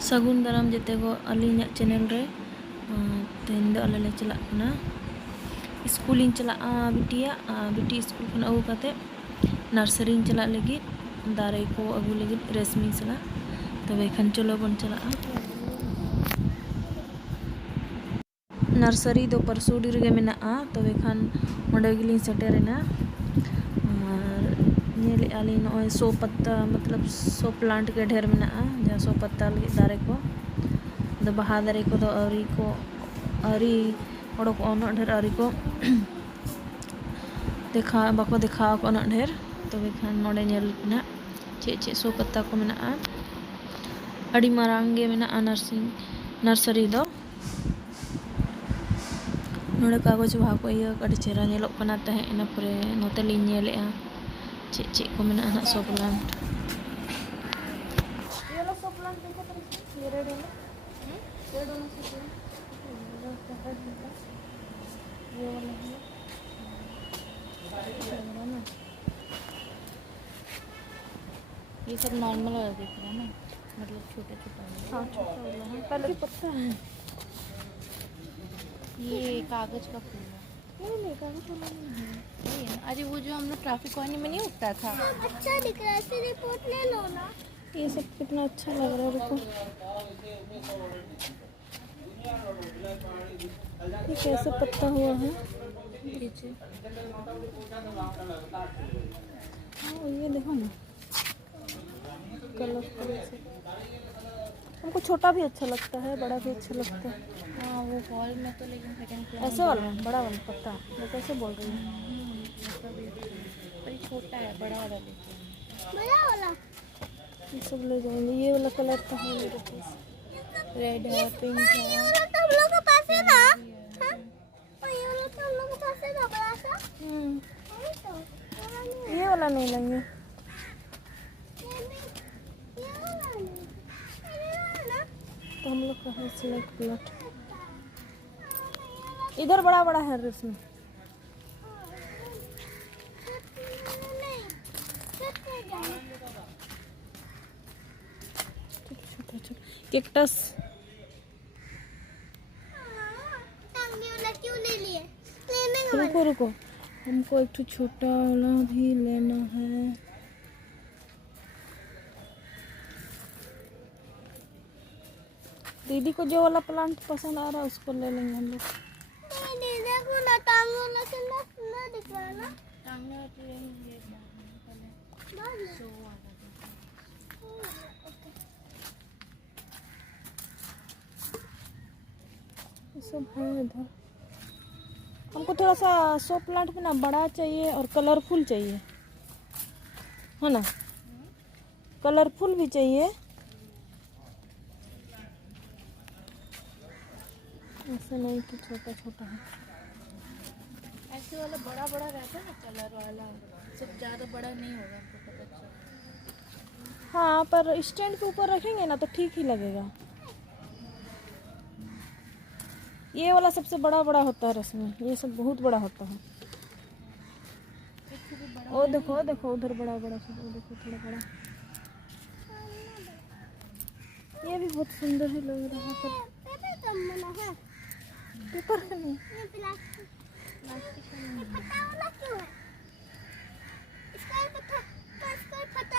सगुन दाराम जेते को अलिया चैनल रे तेन दो अले चला स्कूल चला बिटी स्कूल खन अगू काते नर्सरी चला लगी दारे को अगू लगी रेशमी चला तबे खान चलो बन चला नर्सरी दो परसुडी रे मेना तबे खान ओंडे गिलिन सेटेरेना नेले आली नॉय सो पत्ता मतलब सो प्लांट के ढेर में जहाँ सो पत्ता लगे दारे को दो बहा दारे को दो अरी ओडो को उन ढेर अरी को देखा बाको देखा को उन ढेर तो खान नोडे नेल ना चे सो पत्ता को मेना अड़ी मारांगे मेना नर्सरी दो नोडे कागज बहा को इया अड़ी चेहरा नेलोक कना तहे इना परे नोते लिन नेलेआ चे को मेना ना सो प्लांट ये लो सो प्लांट देखो तो ये रेड है रेड होना चाहिए ये वाला है ये सब नॉर्मल वाला दिख रहा है ना मतलब छोटे छोटा हाँ छोटा वाला है पहले पत्ता है ये कागज का फूल है नहीं कागज वाला नहीं है अरे वो जो हम लोग ट्रैफिक कॉलोनी में नहीं उगता था अच्छा दिख रहा है इसे रिपोर्ट ले लो ना ये सब कितना अच्छा लग रहा है रुको ये कैसे पत्ता हुआ है ये देखो ना कलर से हमको छोटा भी अच्छा लगता है बड़ा भी अच्छा लगता है हाँ वो हॉल में तो लेकिन सेकंड फ्लोर ऐसे वाला बड़ा वाला पत्ता वो कैसे बोल रही है पर छोटा है बड़ा वाला बड़ा वाला ये सब ले जाएंगे ये वाला कलर तो है मेरे पास रेड है पिंक है ये वाला तो हम लोग के पास है ना हां ये वाला तो हम लोग के पास है ना बड़ा सा ये वाला नहीं लेंगे तो हम लोग का है सिलेक्ट प्लॉट इधर बड़ा बड़ा है इसमें छोटा कैक्टस रुको हमको एक छोटा वाला भी लेना है दीदी को जो वाला प्लांट पसंद आ रहा है उसको ले लेंगे हम लोग सब है इधर हमको थोड़ा सा शो प्लांट में ना बड़ा चाहिए और कलरफुल चाहिए है ना कलरफुल भी चाहिए ऐसे नहीं कि छोटा छोटा है ऐसे वाला बड़ा बड़ा रहता है ना कलर वाला सब ज़्यादा बड़ा नहीं होगा आपको पता चल हाँ पर स्टैंड के ऊपर रखेंगे ना तो ठीक ही लगेगा ये वाला सबसे बड़ा बड़ा होता है रस्म ये सब बहुत बड़ा होता है ओ देखो देखो उधर बड़ा बड़ा सब देखो थोड़ा बड़ा ये भी बहुत सुंदर ही लग रहा है पेपर का नहीं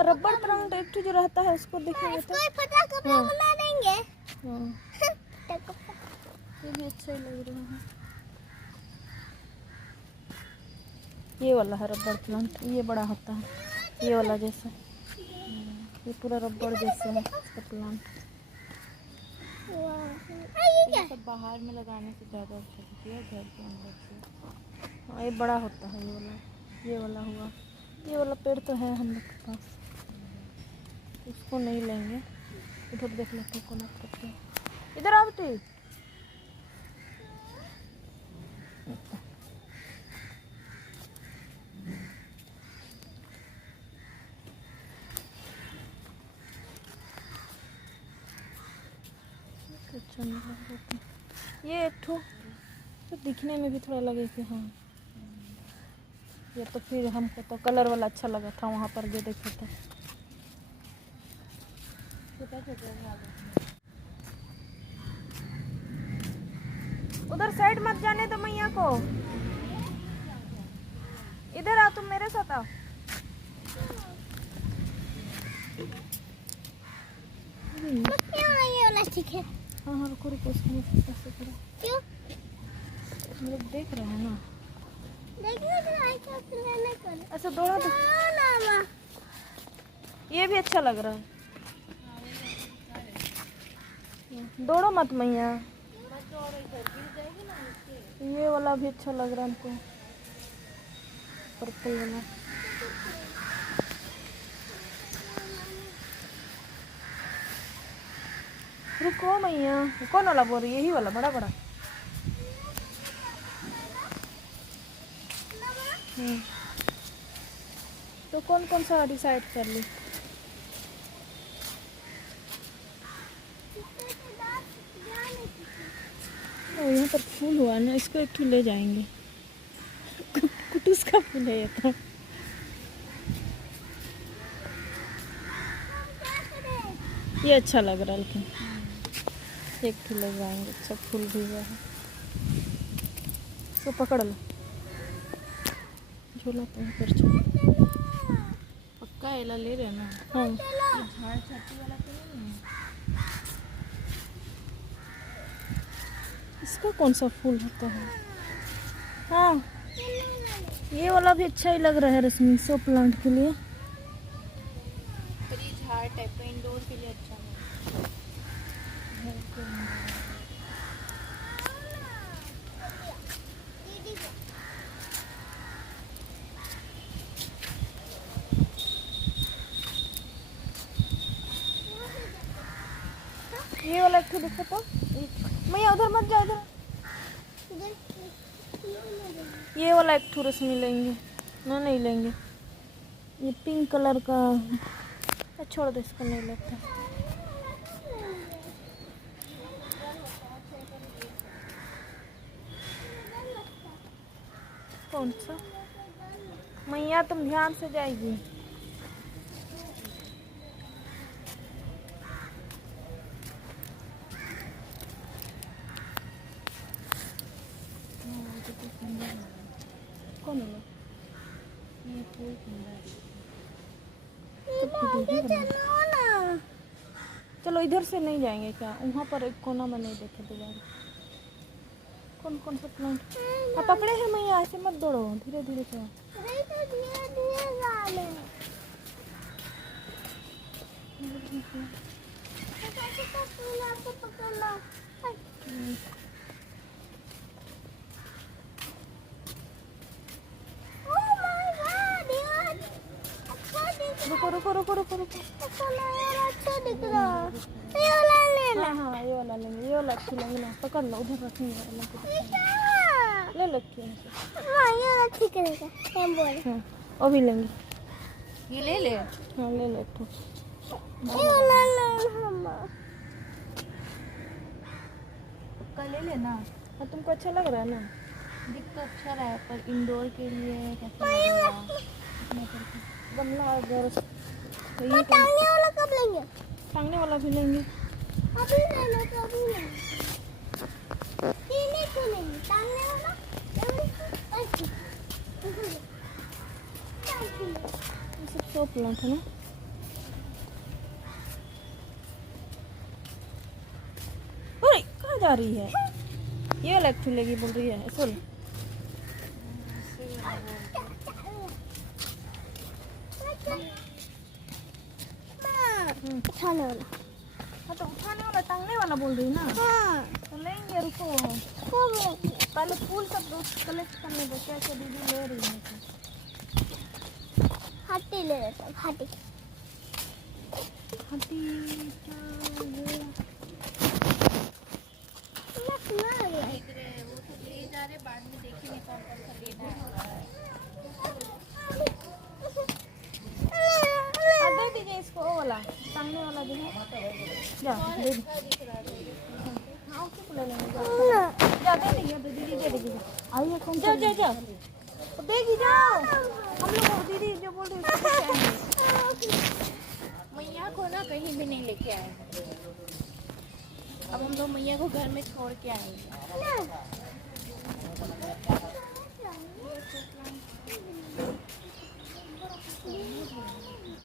रबड़ प्लांट एक जो रहता है उसको देखेंगे तो ये भी अच्छा ही लग रहा है ये वाला है रबड़ प्लांट ये बड़ा होता है ये वाला जैसा ये पूरा रबड़ जैसा है इसका प्लांट ये सब बाहर में लगाने से ज़्यादा अच्छा दिखती है घर के अंदर से हाँ ये बड़ा होता है ये वाला हुआ ये वाला पेड़ तो है हम लोग के पास इसको नहीं लेंगे इधर देख लेते हैं कौन करते हैं इधर आओ बेटी ये एक ठो तो दिखने में भी थोड़ा लगे कि हाँ ये तो फिर हमको तो कलर वाला अच्छा लगा था वहाँ पर जो देखे थे छोटा छोटा उधर साइड मत जाने दो मैया को। इधर आ, तुम मेरे साथ आओ। ये वाला ठीक है। हाँ हाँ रुको रुको, उसको ऐसे करो। क्यों? हम लोग देख रहे हैं ना। देखने के लिए ऐसा लेने को। ऐसा दौड़ा दो। ना ये भी अच्छा लग रहा है। दौड़ो मत मैया। ये वाला भी अच्छा लग रहा है हमको, पर्पल वाला। रुको मैया, कौन वाला बोल रही है? यही वाला बड़ा बड़ा। तो कौन कौन सा डिसाइड कर ली? यहाँ पर फूल हुआ ना, इसको एक ले जाएंगे। कुटुस का फूल है ये तो। ये अच्छा लग रहा है, लेकिन एक ले जाएंगे। अच्छा फूल भी हुआ है, इसको पकड़ लो। झोला तो ऊपर पक्का एला ले रहे ना। हाँ झाड़ छाती वाला तो नहीं है। इसका कौन सा फूल होता है? हाँ ये वाला भी अच्छा ही लग रहा है रश्मि, शो प्लांट के लिए। ये झाड़ टाइप का इंडोर के लिए अच्छा है। ये वाला एक देखो तो। मैया उधर मत जाओ, इधर। ये वाला एक रश्मि लेंगे ना? नहीं लेंगे। ये पिंक कलर का छोड़ दो, इसको नहीं लगता। कौन सा? मैया तुम ध्यान से जाएगी। कौन है? ये फूल चलो इधर से नहीं जाएंगे क्या? वहाँ पर एक कोना में नहीं देखे दोबारा। कौन कौन सा प्लांट आप पकड़े हैं मैया? ऐसे मत दौड़ो, धीरे धीरे चलो। रुको रुको रुको रुको रुको। अच्छा दिख रहा है। ये वाला ले हाँ हाँ ये वाला लेंगे। ये वाला अच्छा लेंगे ना, पकड़ लो, उधर रखेंगे। ले लो क्यों? हाँ ये वाला ठीक रहेगा। हम बोल। हाँ वो भी लेंगे। ये ले ले। हाँ ले ले तो। ये वाला ले हम। कल ले लेना। हाँ तुमको अच्छा लग रहा है ना? दिख तो अच्छा रहा है, पर इंडोर के लिए कैसा लगेगा? गमला अगर टांगने वाला कब लेंगे? टांगने वाला भी लेंगे। अभी ले लो तो अभी ले लो। तीन क्यों लेंगे? टांगने वाला ये सब शो प्लांट है ना। अरे कहाँ जा रही है? ये वाला एक लेगी बोल रही है। सुन उठाने वाला। हाँ तो उठाने वाला टांगने वाला बोल रही ना। हाँ तो लेंगे, रुको। पहले फूल सब कलेक्ट करने दो। कैसे दीदी ले रही है? हाथी ले लेता हूँ। हाथी हाथी बाद में देखेंगे कौन कौन सा लेना है। दे दीजिए इसको, वो वाला टांगने वाला जो है। जा दे दीजिए। हाँ उसी को ले लेंगे। जा दे दीजिए, दीदी दे दीजिए। आइए कौन जा जा जा देगी, जाओ। हम लोग दीदी जो बोल रही है मैया को ना कहीं भी नहीं लेके आए। अब हम लोग मैया को घर में छोड़ के आएंगे।